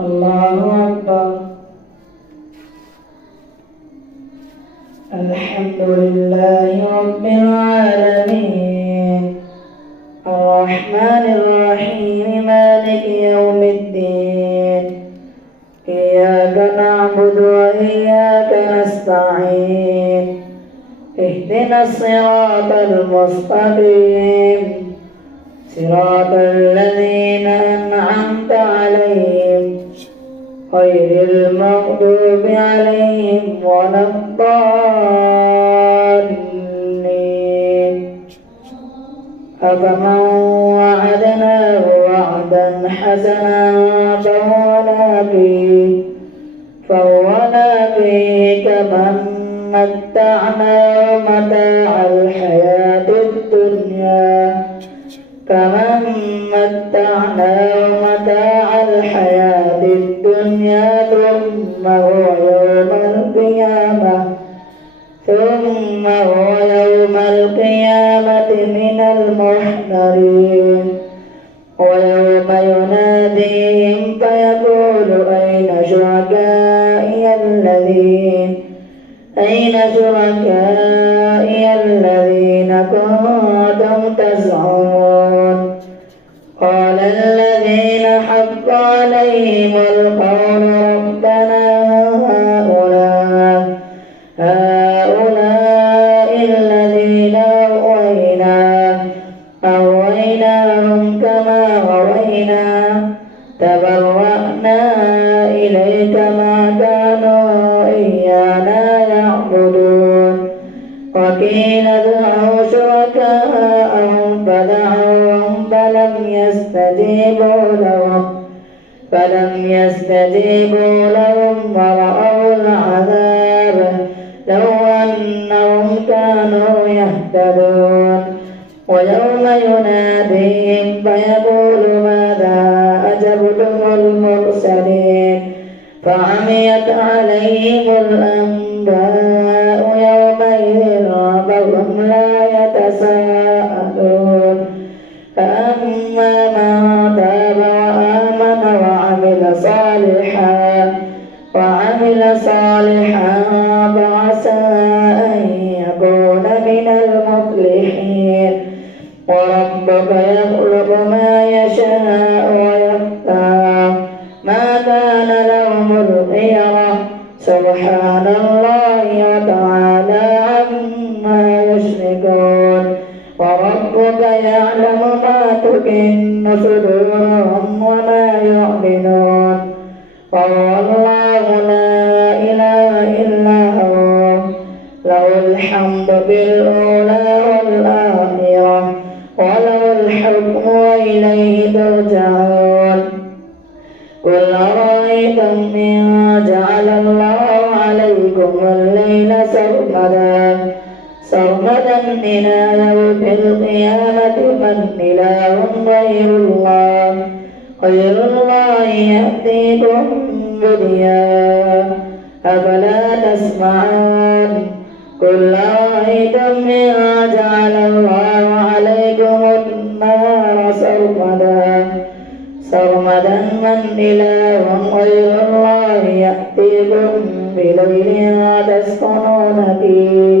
الله أكبر. الحمد لله رب العالمين الرحمن الرحيم مالك يوم الدين إياك نعبد وإياك نستعين اهدنا الصراط المستقيم صراط الذين أنعمت عليهم غير المغضوب عليهم ولا الضالين. أفمن وعدناه وعدا حسنا فهو لاقيه كمن متعناه متاع الحياة الدنيا ثم هو يوم القيامة من المحضرين. ويوم يناديهم فيقول أين شركائي الذين كنتم تزعمون قال الذين حق عليهم القول ربنا هؤلاء الذين أغويناهم كما غوينا تبرأنا إليك ما كانوا إيانا يعبدون. وقيل ادعوا شركاءهم فدعوهم فلم يستجيبوا لهم ورأوا العذاب لو أنهم كانوا يهتدون. ويوم يناديهم فيقول ماذا أجبتم المرسلين فعميت عليهم الأنباء يومئذ فهم لا يتساءلون. فأما من تاب وآمن وعمل صالحا فعسى أن يكون من المفلحين. وربك يخلق ما يشاء ويختار ما كان لهم الخيرة سبحان الله وتعالى عما يشركون. وربك يعلم ما تكن صدورهم وما يعلنون. وهو الله لا إله إلا هو له الحمد في الأولى والآخرة وله الحكم وإليه ترجعون. قل أرأيتم إن جعل الله عليكم الليل سرمدا إلى يوم القيامة من إله غير الله يأتيكم بضياء أفلا تسمعون. قل أرأيتم إن جعل الله عليكم النار سرمدا من إله غير الله يأتيكم بليل تسكنون فيه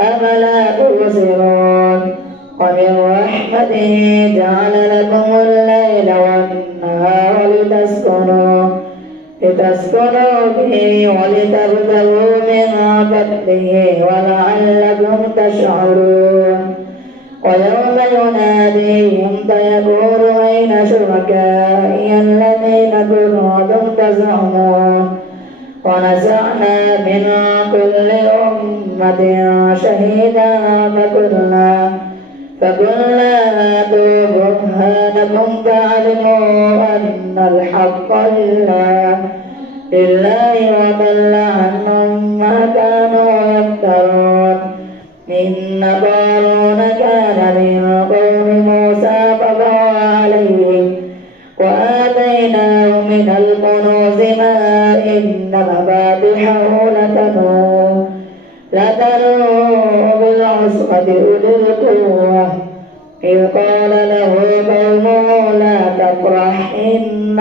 أفلا تبصرون. ومن رحمته جعل لكم الليل والنهار لتسكنوا فيه ولتبتغوا من فضله ولعلكم تشعرون. ويوم يناديهم فيقول أين شركائي الذين كنتم تزعمون ونزعنا من كل أمة شهيدا فقلنا هاتوا برهانكم فعلموا أن الحق لله وضل عنهم ما كانوا يفترون. إن قارون كان من قوم موسى فبغى عليهم وآتيناه من الكنوز ما إن مفاتحه لتنوء بالعصبة أولي القوة إذ قال له قومه لا تفرح إن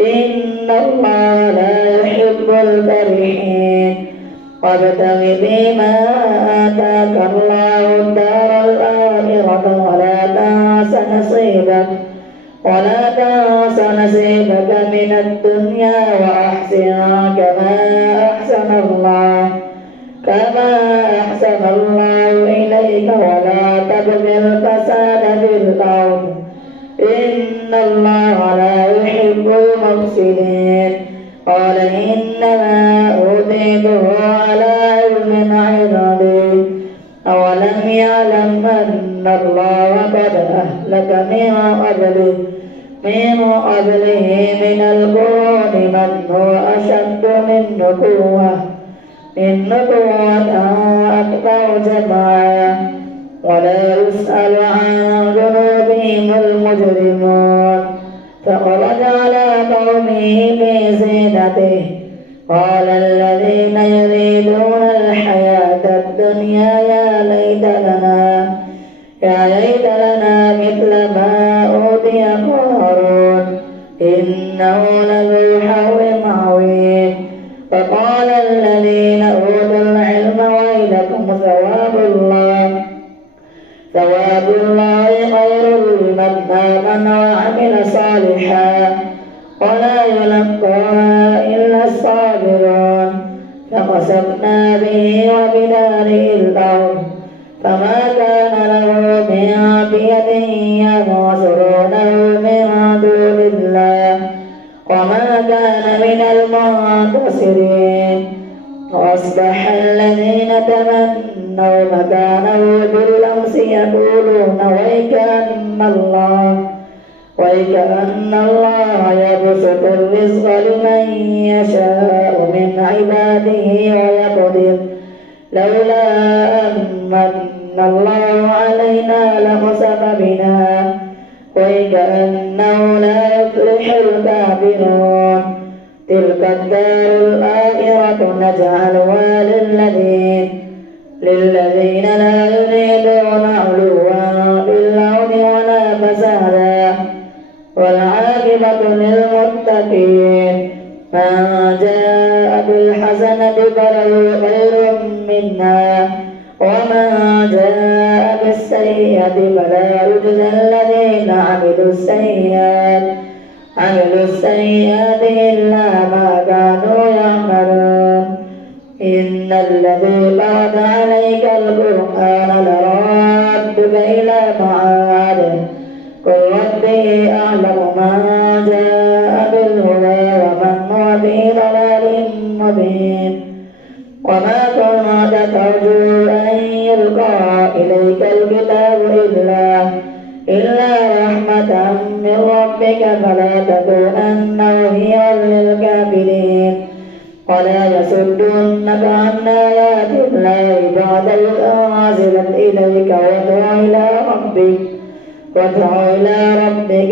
إن الله لا يحب الفرحين وابتغ فيما آتاك الله الدار الآخرة ولا تنس نصيبك من الدنيا وأحسن كما أحسن الله إليك ولا تبغ الفساد في الأرض إن الله لا يحب المفسدين قال إنما أوتيته على علم عندي أولم يعلم أن الله قد أهلك من قبله من القرون من هو أشد منه قوة أكثر جمعا ولا يسأل عن ذنوبهم المجرمون فخرج على قومه في زينته قال الذين يريدون الحياة الدنيا يا ليت لنا مثل ما أوتي قارون إنه لذو حظ عظيم فقال الذين أوتوا العلم ويلكم ثواب الله خير لمن آمن وعمل صالحا ولا يلقاها إلا الصابرون فخسفنا به وبداره الأرض فما كان له من فئة ينصرونه من دون الله وما كان من المنتصرين وأصبح الذين تمنوا مكانه بالأمس يقولون ويكأن الله يبسط الرزق لمن يشاء من عباده ويقدر لولا أمن الله علينا لخسف بنا ويكأنه لا يفلح الكافرون تلك الدار الآخرة نجعلها للذين لا يريدون علوا في الأرض ولا فسادا والعاقبة للمتقين من جاء بالحسنة فله خير منها ومن جاء بالسيئة فلا يجزى الذين عملوا السيئات إلا ما كانوا يعملون إن الذي فرض عليك القرآن لرادك إلى معاد قل ربي أعلم من جاء بالهدى ومن هو في ضلال مبين وما كنت ترجو أن يلقى إليك الكتاب إلا رحمة من ربك فلا تكونن ظهيرا للكافرين ولا يصدنك عن آيات الله بعد إذ أنزلت إليك وادع إلى ربك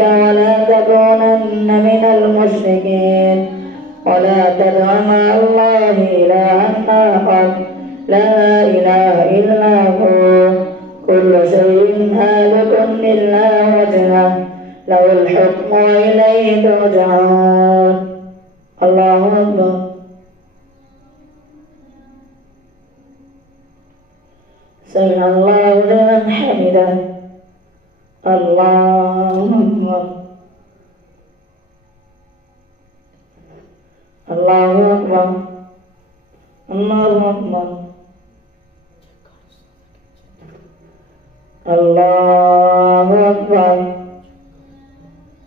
ولا تكونن من المشركين ولا تدع مع الله إلها آخر لا إله إلا هو كل شيء هالك إلا وجهه له الحكم وإليه ترجعون الله أكبر سمع الله لمن حمده الله أكبر الله أكبر الله أكبر الله أكبر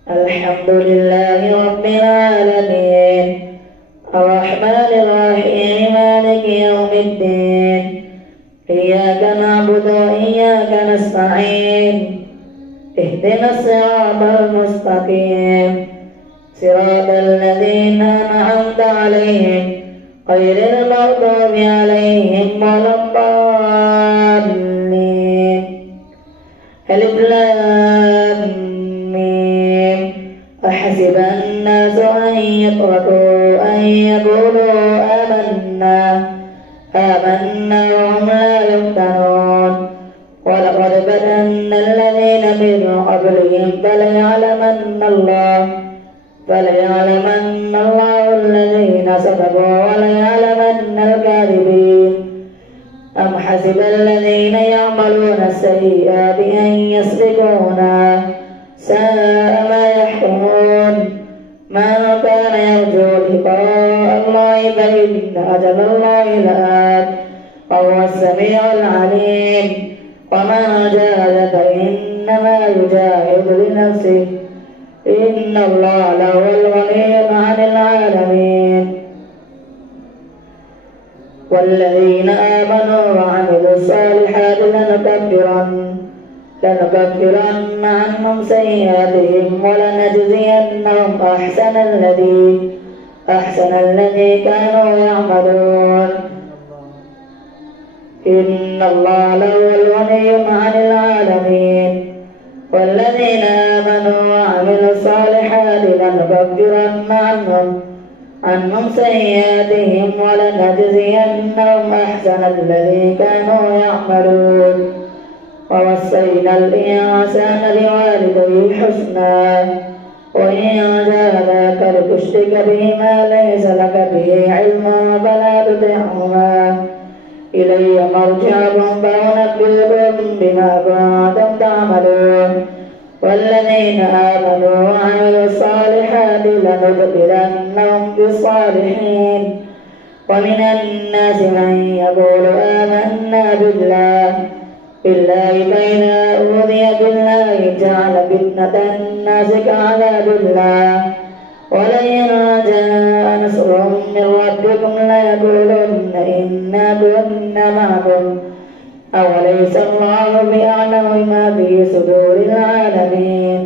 الحمد لله رب العالمين الرحمن الرحيم مالك يوم الدين إياك نعبد وإياك نستعين اهدنا الصراط المستقيم صراط الذين أنعمت عليهم غير المغضوب عليهم ولا الضالين ألف لام ميم أحسب الناس أن يتركوا أن يقولوا آمنا وهم لا يفتنون ولقد فتنا الذين من قبلهم فليعلمن الله الذين صدقوا وليعلمن الكاذبين. أم حسب الذين يعملون السيئات أن يسبقونا ساء ما يحكمون. من كان يرجو لقاء الله فإن أجل الله لآت وهو السميع العليم. ومن جاهد فإنما يجاهد لنفسه إن الله لهو الغني عن العالمين. والذين آمنوا وعملوا الصالحات لنكفرن عنهم سيئاتهم ولنجزينهم أحسن الذي كانوا يعملون. إن الله لهو الغني عن العالمين. والذين آمنوا وعملوا الصالحات لنكفرن عنهم سيئاتهم ولنجزينهم أحسن الذي كانوا يعملون. ووصينا الإنسان بوالديه حسنا وإن جاهداك لتشرك به ما ليس لك به علم فلا تطعهما إلي مرجعكم فأنبئكم بما كنتم تعملون. والذين آمنوا وعملوا الصالحات لندخلنهم في الصالحين. ومن الناس من يقول آمنا بالله فإذا أوذي بالله جعل فتنة الناس كعذاب الله. ولئن جاء نصر من ربكم ليقولن إنا كنا معكم أوليس الله بأعلم بما في صدور العالمين.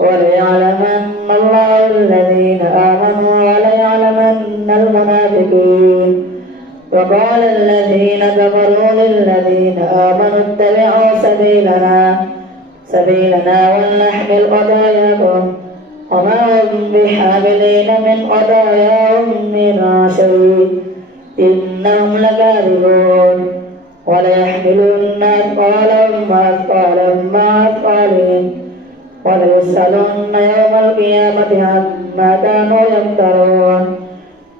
وليعلمن الله الذين آمنوا وليعلمن المنافقين. وقال الذين كفروا للذين آمنوا اتبعوا سبيلنا ولنحمل خطاياكم وما هم بحاملين من خطاياهم من شيء إنهم لكاذبون. وليحملن أثقالهم مع أثقالهم وليسألن يوم القيامة عما كانوا يفترون.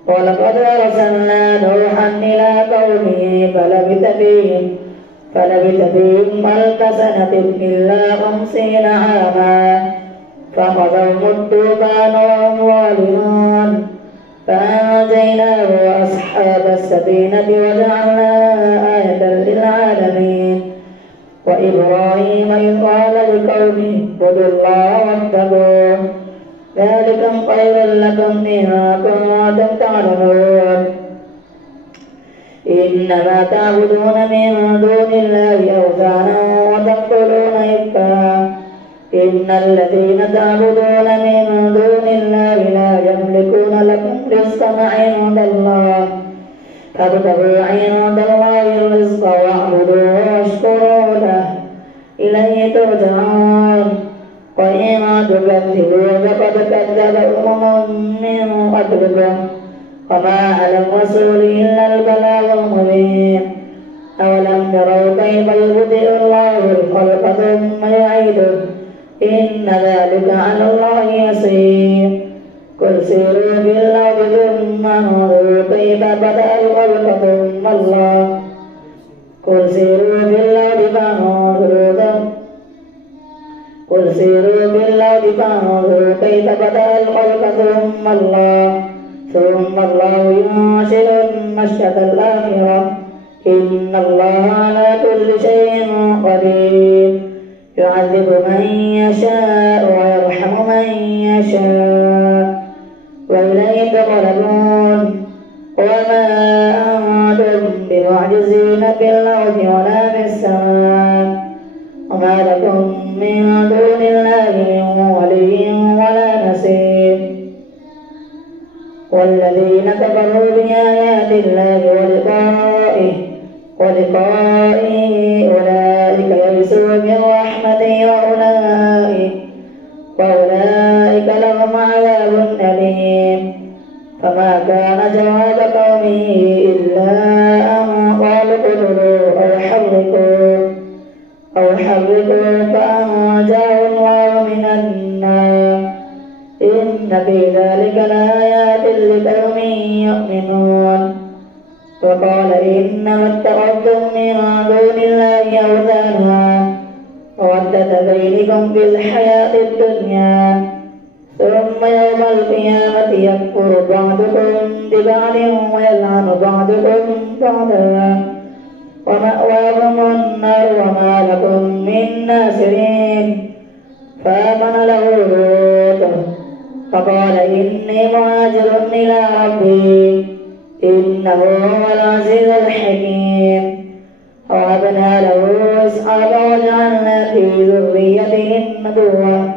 ولقد أرسلنا نوحا إلى قومه فلبث فيهم ألف سنة إلا 50 عاما فقضوا الطوفان وهم ظالمون فأنجيناه وأصحاب السفينة وجعلناها آية للعالمين. وإبراهيم إذ قال لقومه اعبدوا الله واتقوه ذلكم خير لكم إن كنتم تعلمون. إنما تعبدون من دون الله أوثانا وتقتلون إفكا إن الذين تعبدون من دون الله لا يملكون لكم رزقا عند الله فابتغوا عند الله الرزق واعبدوه واشكروا له إليه ترجعون. وإن تكذبوا فقد كذب من قبلكم وما على الرسول إلا البلاغ المبين. أولم يروا كيف يبدئ الله الخلق ثم يعيده إن ذلك على الله يسير. قل سيروا في الأرض ثم انظروا كيف بدأ الخلق ثم الله قل سيروا في الأرض فانظروا كيف بدأ الخلق ثم الله ينشئ النشأة الآخرة إن الله على كل شيء قدير. يعذب من يشاء ويرحم من يشاء وإليه تقلبون. وما أنتم بمعجزين في الأرض ولا في السماء وما لكم من دون الله من ولي ولا نصير. والذين كفروا بآيات الله ولقائه أولئك يئسوا من رحمته وأولئك لهم عذاب أليم. فما كان جواب قومه إلا أن قالوا اقتلوه أو حرقوه فأنجاه الله من النار إن إن في ذلك لآيات لقوم يؤمنون وقال إنما اتخذتم من دون الله أوثانا مودة بينكم في الحياة الدنيا ثم يوم القيامة يكفر بعضكم ببعض ويلعن بعضكم بعضا ومأواكم النار وما لكم من ناصرين فآمن له لوط فقال إني مهاجر إلى ربي إنه هو العزيز الحكيم ووهبنا له إسحاق وجعلنا في ذريته النبوة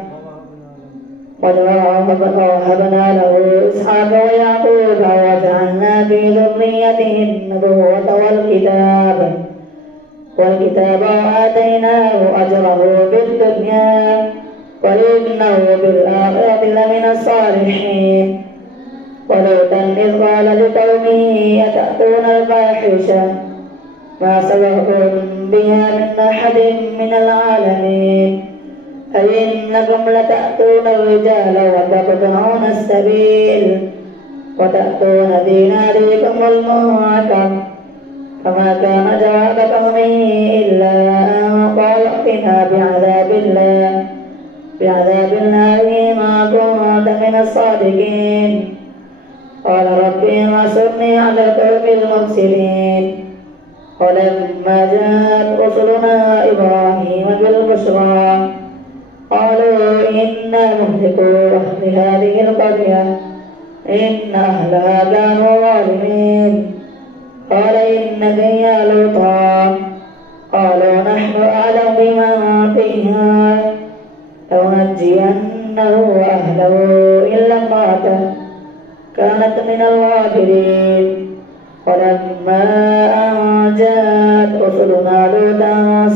ووهبنا له إسحاق ويعقوب وجعلنا في ذريته النبوة والكتاب وآتيناه أجره في الدنيا وإنه بالآخرة لمن الصالحين ولوطا إذ قال لقومه أتأتون الفاحشة ما سبقكم بها من أحد من العالمين أئنكم لتأتون الرجال وتقطعون السبيل وتأتون في ناديكم المنكر فما كان جواب قومه إلا أن قال ائتنا بعذاب الله ما كنت من الصادقين قال ربي انصرني على القوم المفسدين ولما جاءت رسلنا إبراهيم بالبشرى قالوا إنا مهلكو أهل هذه القرية إن أهلها كانوا ظالمين قال إن فيها لوطا قالوا نحن أعلم بمن فيها لننجينه وأهله إلا امرأته كانت من الغابرين ولما أن جاءت رسلنا لوطا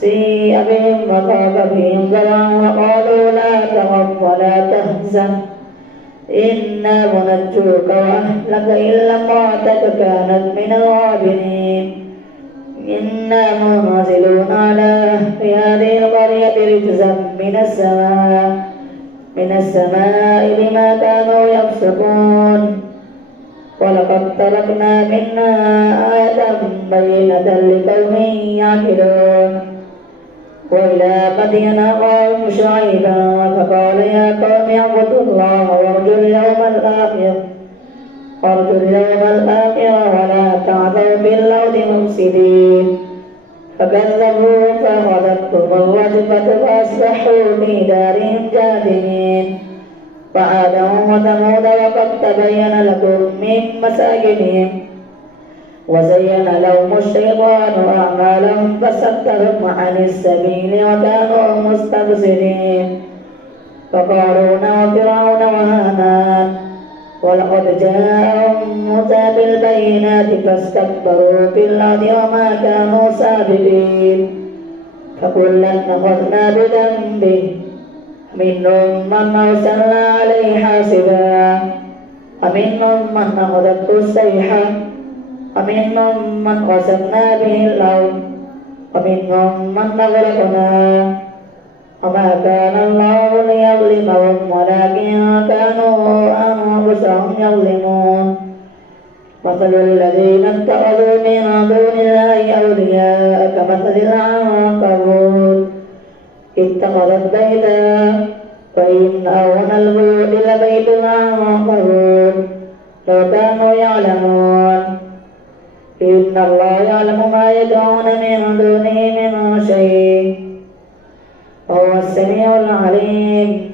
سيء بهم وضاق بهم ذرعا وقالوا لا تخف ولا تحزن إنا منجوك وأهلك إلا امرأتك كانت من الغابرين إنا منزلون على أهل هذه القرية رجزا من السماء بما كانوا يفسقون ولقد تركنا منها آية بينة لقوم يعقلون وإلى مدين أخاهم شعيبا فقال يا قوم اعبدوا الله وارجوا اليوم الآخر ولا تعثوا في الأرض مفسدين فكذبوه فأخذتهم الرجفة فأصبحوا في دارهم جاثمين وعادا وثمود وقد تبين لكم من مساكنهم وزين لهم الشيطان أعمالهم فصدهم عن السبيل وكانوا مستبصرين وقارون وفرعون وهامان ولقد جاءهم موسى بالبينات فاستكبروا في الأرض وما كانوا سابقين فكلا أخذنا بذنبه منهم من أرسلنا عليه حاسبا ومنهم من أخذته الصيحة ومنهم من خسفنا به الأرض ومنهم من أغرقنا وما كان الله ليظلمهم ولكن كانوا أنفسهم يظلمون مثل الذين اتخذوا من دون الله أولياء كمثل العنكبوت اتخذت بيتا وإن أوهن البيوت لبيت العنكبوت لو كانوا يعلمون إن الله يعلم ما يدعون من دونه من شيء وهو السميع العليم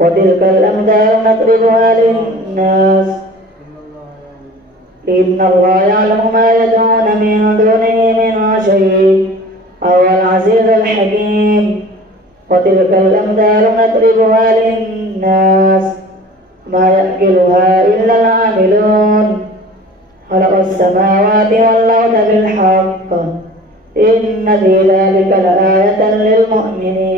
وتلك الأمثال نضربها للناس إن الله يعلم ما يدعون من دونه من شيء وهو العزيز الحكيم وتلك الأمثال نضربها للناس ما يأكلها إلا العاملون خلق السماوات والأرض بالحق إن في ذلك لآية للمؤمنين